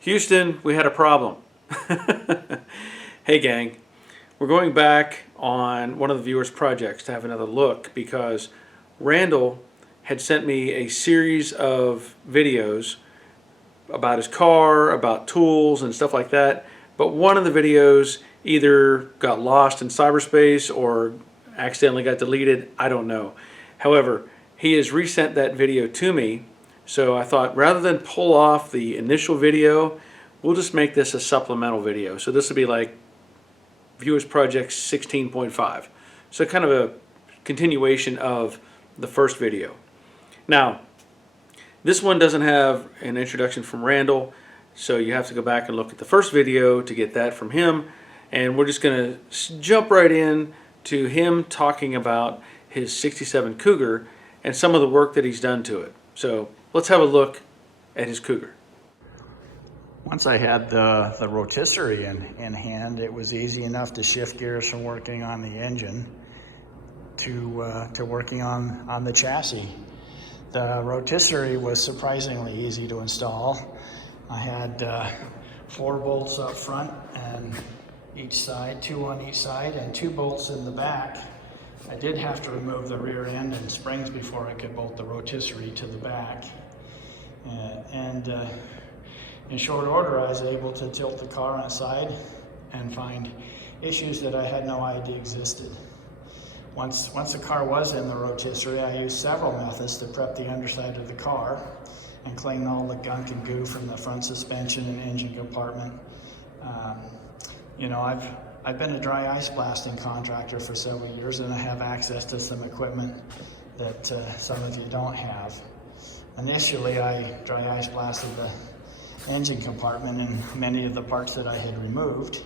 Houston, we had a problem. Hey gang, we're going back on one of the viewers' projects to have another look because Randall had sent me a series of videos about his car, about tools and stuff like that, but one of the videos either got lost in cyberspace or accidentally got deleted, I don't know. However, he has resent that video to me, so I thought rather than pull off the initial video, we'll just make this a supplemental video. So this will be like Viewers Project 16.5. So kind of a continuation of the first video. Now, this one doesn't have an introduction from Randall, so you have to go back and look at the first video to get that from him. And we're just going to jump right in to him talking about his 67 Cougar and some of the work that he's done to it. So let's have a look at his Cougar. Once I had the rotisserie in hand, it was easy enough to shift gears from working on the engine to working on the chassis. The rotisserie was surprisingly easy to install. I had 4 bolts up front and each side, 2 on each side, and 2 bolts in the back. I did have to remove the rear end and springs before I could bolt the rotisserie to the back. In short order, I was able to tilt the car on its side and find issues that I had no idea existed. Once the car was in the rotisserie, I used several methods to prep the underside of the car and clean all the gunk and goo from the front suspension and engine compartment. You know, I've been a dry ice blasting contractor for several years, and I have access to some equipment that some of you don't have. Initially, I dry ice blasted the engine compartment and many of the parts that I had removed.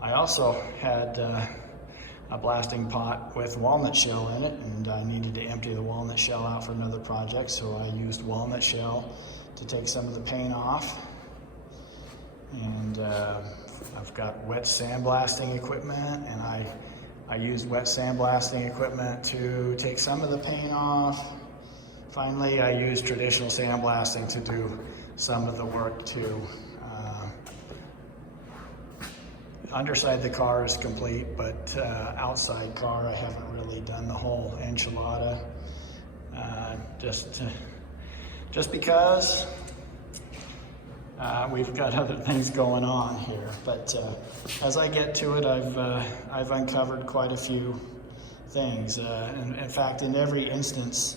I also had a blasting pot with walnut shell in it, and I needed to empty the walnut shell out for another project, so I used walnut shell to take some of the paint off. And I've got wet sandblasting equipment, and I used wet sandblasting equipment to take some of the paint off. Finally, I used traditional sandblasting to do some of the work too. Underside the car is complete, but outside car I haven't really done the whole enchilada. Just because we've got other things going on here. But as I get to it, I've uncovered quite a few things. In fact, in every instance,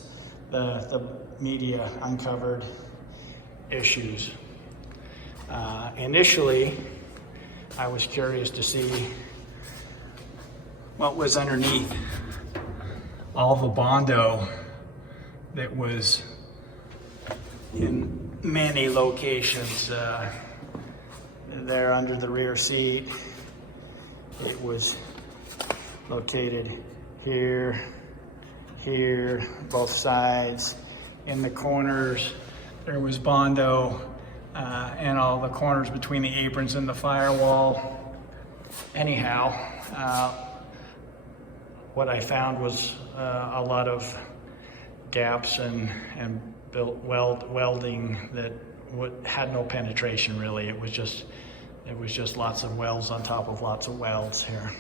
the media uncovered issues. Initially, I was curious to see what was underneath all the Bondo that was in many locations. There under the rear seat, it was located here, both sides. In the corners, there was Bondo, and all the corners between the aprons and the firewall. Anyhow, what I found was a lot of gaps and built welding that had no penetration really. It was just lots of welds on top of lots of welds here.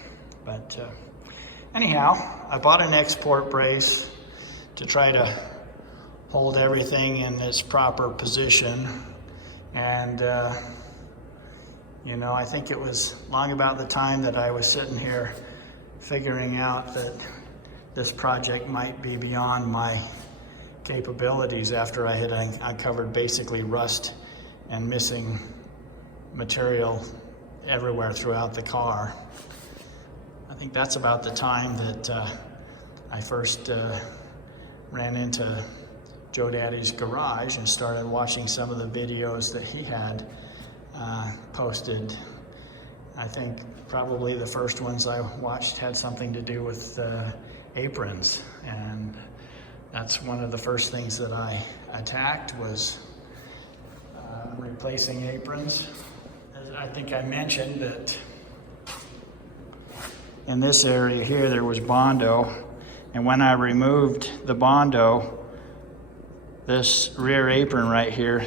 But anyhow, I bought an export brace to try to hold everything in its proper position. And you know, I think it was long about the time that I was sitting here figuring out that this project might be beyond my capabilities after I had uncovered basically rust and missing material everywhere throughout the car. I think that's about the time that I first ran into Joe Daddy's garage and started watching some of the videos that he had posted. I think probably the first ones I watched had something to do with aprons, and that's one of the first things that I attacked was replacing aprons. As I think I mentioned that in this area here, there was Bondo. And when I removed the Bondo, this rear apron right here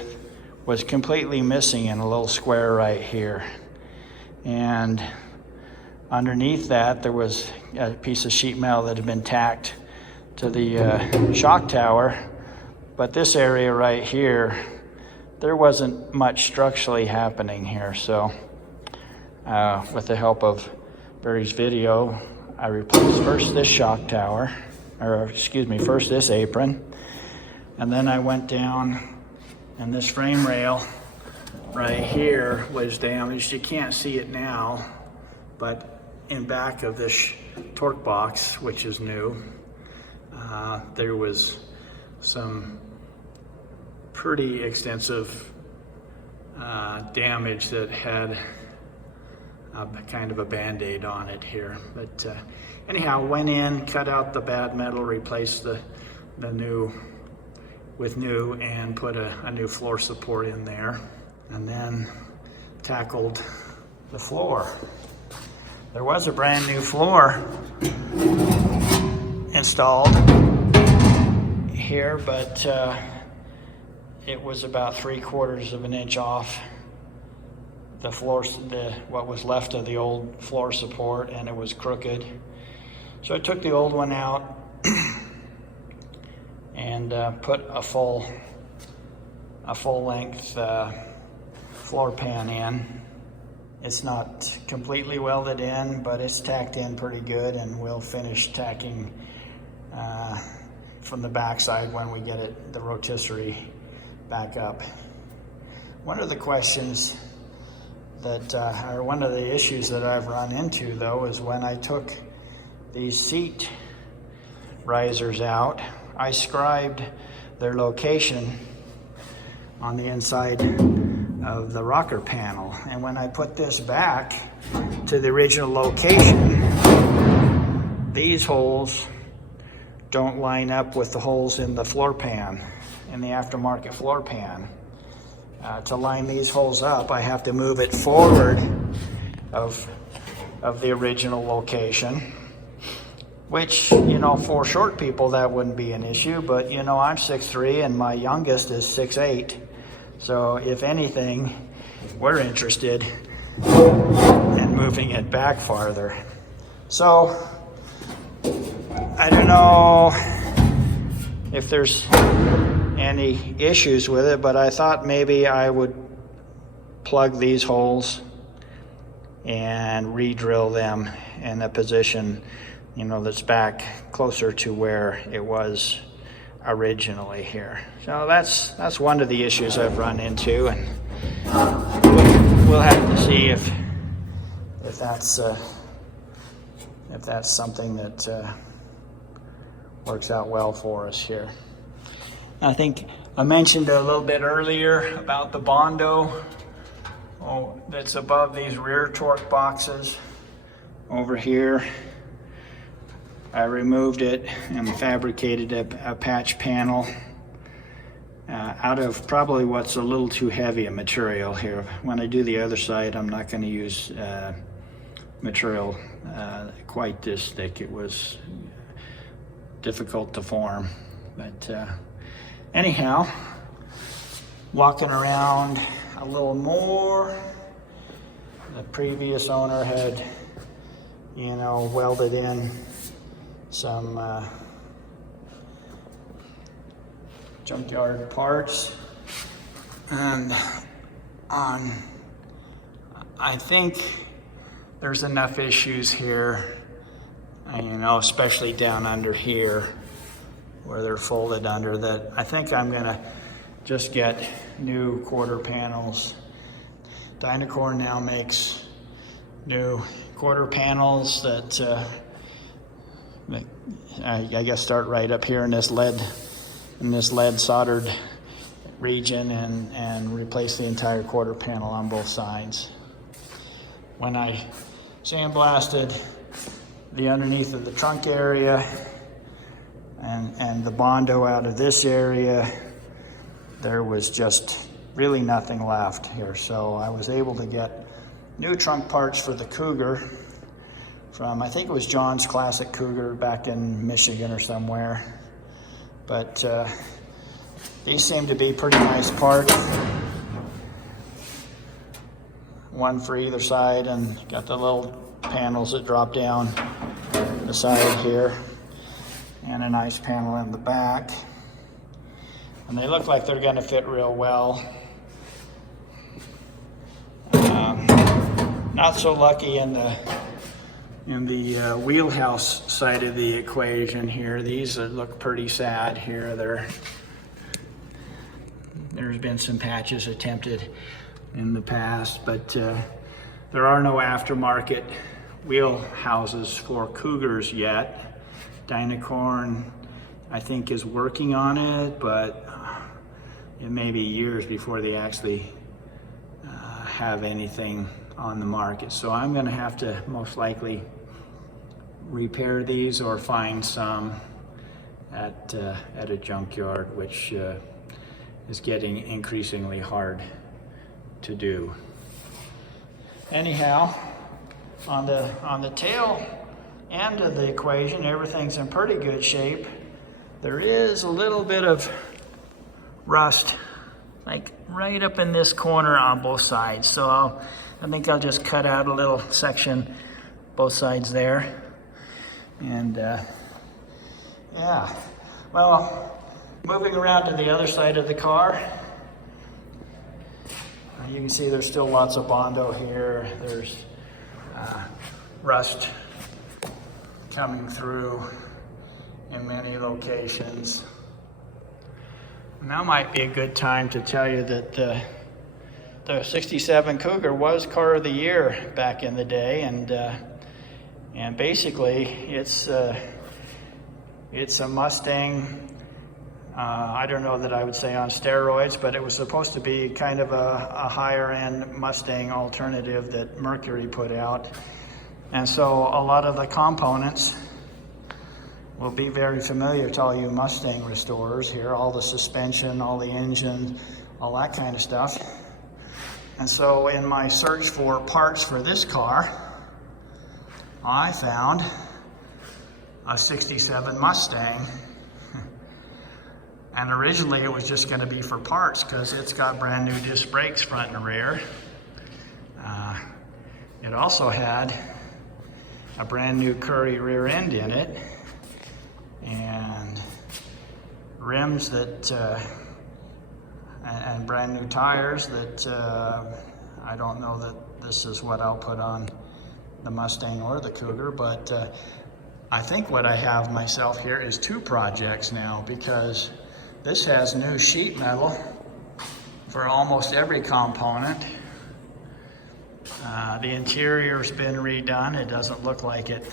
was completely missing in a little square right here. And underneath that, there was a piece of sheet metal that had been tacked to the shock tower. But this area right here, there wasn't much structurally happening here. So with the help of Barry's video, I replaced first this shock tower, or excuse me, first this apron. And then I went down, and this frame rail right here was damaged. You can't see it now, but in back of this torque box, which is new, there was some pretty extensive damage that had kind of a band-aid on it here. But anyhow, went in, cut out the bad metal, replaced the new with new, and put a new floor support in there, and then tackled the floor. There was a brand new floor installed here, but it was about 3/4 of an inch off the floor, what was left of the old floor support, and it was crooked. So I took the old one out and put a full length floor pan in. It's not completely welded in, but it's tacked in pretty good, and we'll finish tacking from the backside when we get it, the rotisserie back up. One of the questions that, or one of the issues that I've run into though, is when I took these seat risers out, I scribed their location on the inside of the rocker panel. And when I put this back to the original location, these holes don't line up with the holes in the floor pan, in the aftermarket floor pan. To line these holes up, I have to move it forward of the original location, which, you know, for short people that wouldn't be an issue, but you know, I'm 6'3" and my youngest is 6'8". So if anything, we're interested in moving it back farther. So I don't know if there's any issues with it, but I thought maybe I would plug these holes and re-drill them in a position, you know, that's back closer to where it was originally here. So that's one of the issues I've run into, and we'll have to see if that's something that works out well for us here. I think I mentioned a little bit earlier about the Bondo that's above these rear torque boxes over here. I removed it and fabricated a patch panel out of probably what's a little too heavy a material here. When I do the other side, I'm not going to use material quite this thick. It was difficult to form, but anyhow, walking around a little more, the previous owner had, you know, welded in some junkyard parts, and I think there's enough issues here, you know, especially down under here where they're folded under, that I think I'm gonna just get new quarter panels. Dynacore now makes new quarter panels that I guess start right up here in this lead soldered region, and replace the entire quarter panel on both sides. When I sandblasted the underneath of the trunk area and the Bondo out of this area, there was just really nothing left here. So I was able to get new trunk parts for the Cougar from, I think it was John's Classic Cougar back in Michigan or somewhere. But these seem to be pretty nice parts. One for either side, and got the little panels that drop down the side here, and a nice panel in the back. And they look like they're going to fit real well. Not so lucky in the wheelhouse side of the equation here. These look pretty sad here. There's been some patches attempted in the past, but there are no aftermarket wheelhouses for Cougars yet. Dynacorn, I think, is working on it, but it may be years before they actually have anything on the market. So I'm going to have to most likely repair these or find some at a junkyard, which is getting increasingly hard to do. Anyhow, on the tail end of the equation, everything's in pretty good shape. There is a little bit of rust, like right up in this corner on both sides. So I think I'll just cut out a little section both sides there. And yeah, well, moving around to the other side of the car, you can see there's still lots of Bondo here. There's rust coming through in many locations. Now might be a good time to tell you that the 67 Cougar was car of the year back in the day, and basically it's a Mustang. I don't know that I would say on steroids, but it was supposed to be kind of a higher end Mustang alternative that Mercury put out. And so a lot of the components will be very familiar to all you Mustang restorers here, all the suspension, all the engine, all that kind of stuff. And so in my search for parts for this car, I found a 67 Mustang. And originally it was just going to be for parts because it's got brand new disc brakes front and rear. It also had a brand new Curry rear end in it, and rims that and brand new tires that I don't know that this is what I'll put on the Mustang or the Cougar, but I think what I have myself here is two projects now, because this has new sheet metal for almost every component. The interior's been redone. It doesn't look like it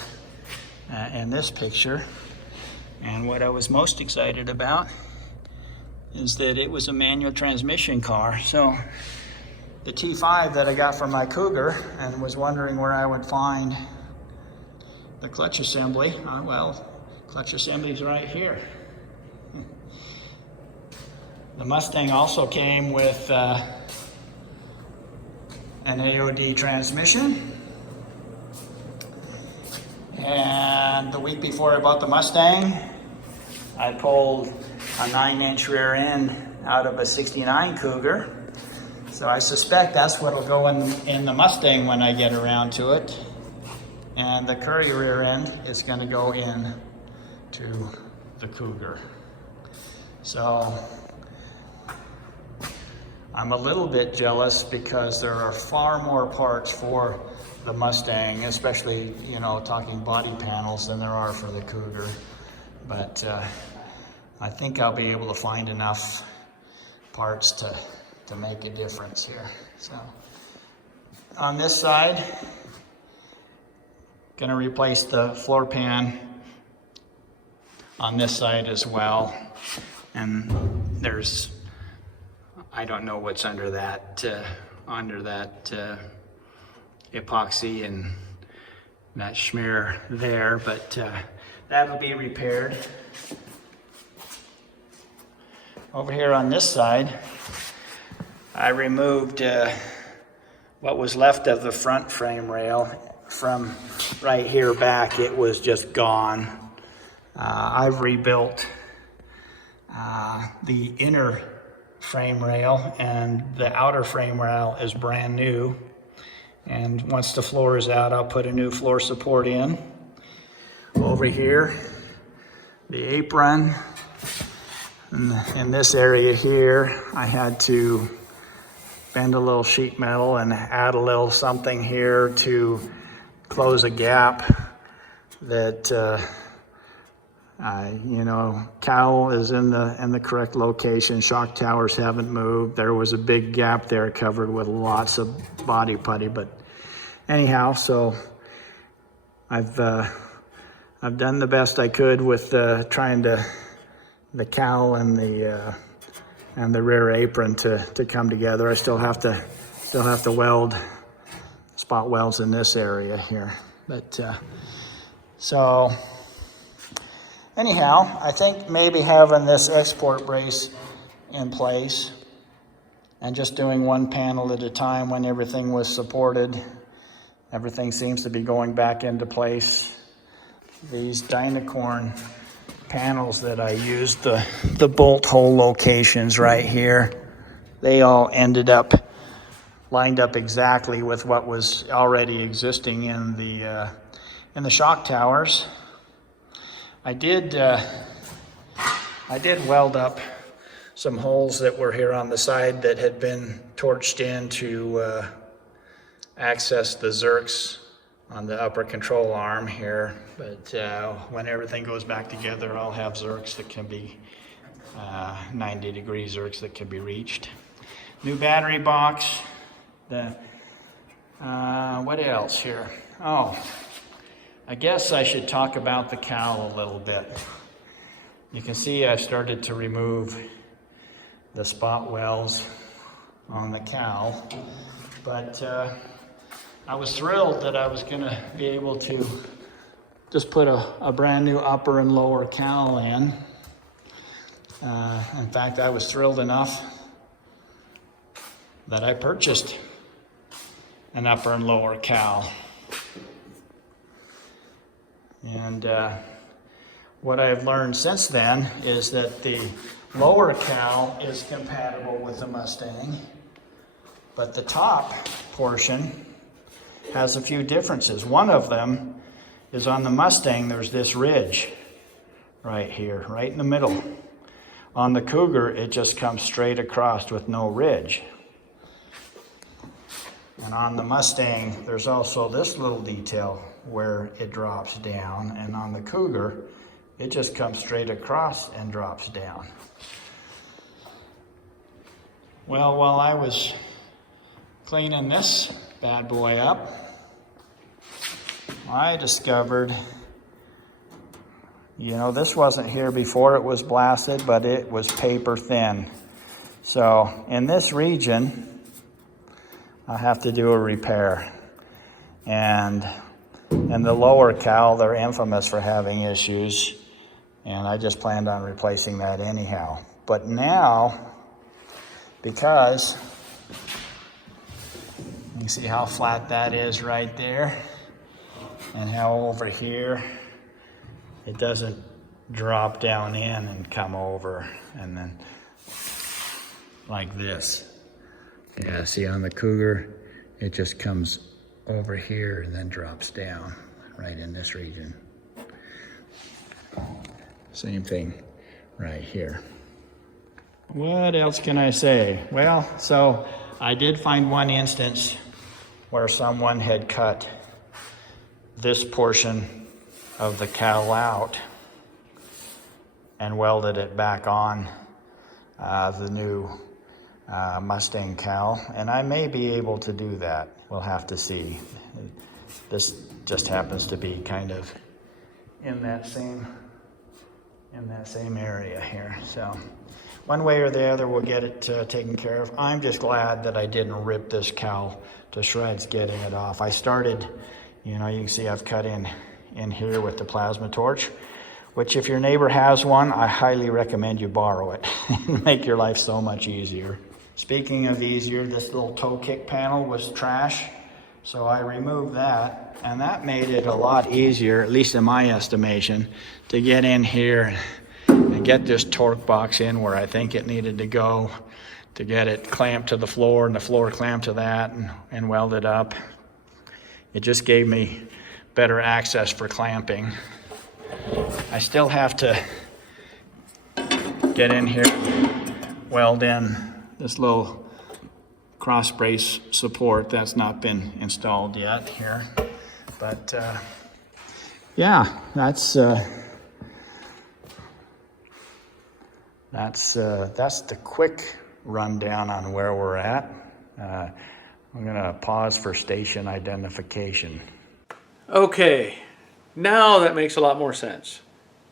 in this picture. And what I was most excited about is that it was a manual transmission car. So the T5 that I got from my Cougar, and was wondering where I would find the clutch assembly. Well, clutch assembly's right here. The Mustang also came with an AOD transmission. And the week before I bought the Mustang, I pulled a 9-inch rear end out of a 69 Cougar. So I suspect that's what'll go in the Mustang when I get around to it. And the Curry rear end is gonna go in to the Cougar. So I'm a little bit jealous because there are far more parts for the Mustang, especially, you know, talking body panels, than there are for the Cougar. But I think I'll be able to find enough parts to make a difference here. So on this side, gonna replace the floor pan on this side as well. And there's, I don't know what's under that epoxy and that schmear there, but that'll be repaired. Over here on this side, I removed what was left of the front frame rail from right here back, it was just gone. I've rebuilt the inner frame rail, and the outer frame rail is brand new. And once the floor is out, I'll put a new floor support in. Over here, the apron. In this area here, I had to bend a little sheet metal and add a little something here to close a gap that cowl is in the correct location. Shock towers haven't moved. There was a big gap there covered with lots of body putty, but anyhow, so I've done the best I could with trying to the cowl and the rear apron to come together. I still have to weld spot welds in this area here, but so anyhow, I think maybe having this export brace in place and just doing one panel at a time when everything was supported, everything seems to be going back into place. These Dynacorn panels that I used, the bolt hole locations right here, they all ended up lined up exactly with what was already existing in the shock towers. I did weld up some holes that were here on the side that had been torched in to access the Zerks on the upper control arm here. But when everything goes back together, I'll have Zerks that can be 90-degree Zerks that can be reached. New battery box. What else here? Oh, I guess I should talk about the cowl a little bit. You can see I've started to remove the spot welds on the cowl, but I was thrilled that I was going to be able to just put a brand new upper and lower cowl in. In fact, I was thrilled enough that I purchased an upper and lower cowl. And what I've learned since then is that the lower cowl is compatible with the Mustang, but the top portion has a few differences. One of them is on the Mustang, there's this ridge right here, right in the middle. On the Cougar, it just comes straight across with no ridge. And on the Mustang, there's also this little detail where it drops down, and on the Cougar, it just comes straight across and drops down. Well, while I was cleaning this bad boy up, I discovered, this wasn't here before it was blasted, but it was paper thin. So in this region, I have to do a repair. And in the lower cowl, they're infamous for having issues, and I just planned on replacing that anyhow. But now, because you see how flat that is right there, and how over here it doesn't drop down in and come over and then like this. Yeah, see on the Cougar, it just comes over here and then drops down right in this region. Same thing right here. What else can I say? Well, so I did find one instance where someone had cut this portion of the cowl out and welded it back on the new Mustang cowl, and I may be able to do that. We'll have to see. This just happens to be kind of in that same area here. So one way or the other, we'll get it taken care of. I'm just glad that I didn't rip this cowl to shreds getting it off. I started, you can see I've cut in here with the plasma torch, which if your neighbor has one, I highly recommend you borrow it and make your life so much easier. Speaking of easier, this little toe kick panel was trash, so I removed that And that made it a lot easier, at least in my estimation, to get in here and get this torque box in where I think it needed to go, to get it clamped to the floor and the floor clamped to that and welded up. It just gave me better access for clamping. I still have to get in here, weld in this little cross brace support that's not been installed yet here. But yeah, that's the quick rundown on where we're at. I'm gonna pause for station identification. Okay, now that makes a lot more sense.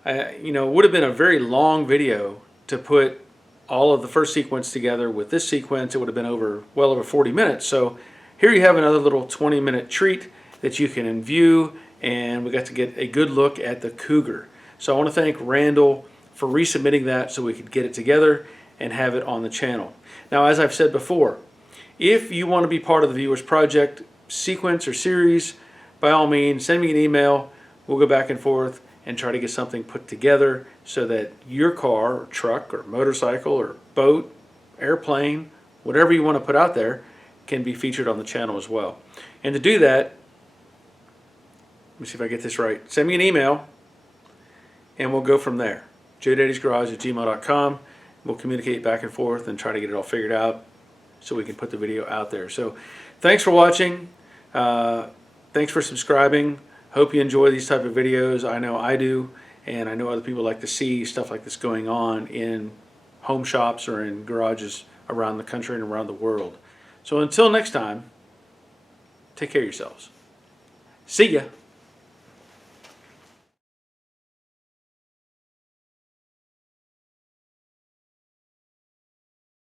It would have been a very long video to put all of the first sequence together with this sequence. It would have been well over 40 minutes. So here you have another little 20-minute treat that you can view, and we got to get a good look at the Cougar. So I want to thank Randell for resubmitting that so we could get it together and have it on the channel. Now, as I've said before, if you want to be part of the Viewers Project sequence or series, by all means, send me an email. We'll go back and forth and try to get something put together so that your car or truck or motorcycle or boat, airplane, whatever you want to put out there can be featured on the channel as well. And to do that, let me see if I get this right. Send me an email and we'll go from there. joedaddysgarage@gmail.com. We'll communicate back and forth and try to get it all figured out so we can put the video out there. So thanks for watching. Thanks for subscribing. Hope you enjoy these type of videos. I know I do, and I know other people like to see stuff like this going on in home shops or in garages around the country and around the world. So until next time, take care of yourselves. See ya.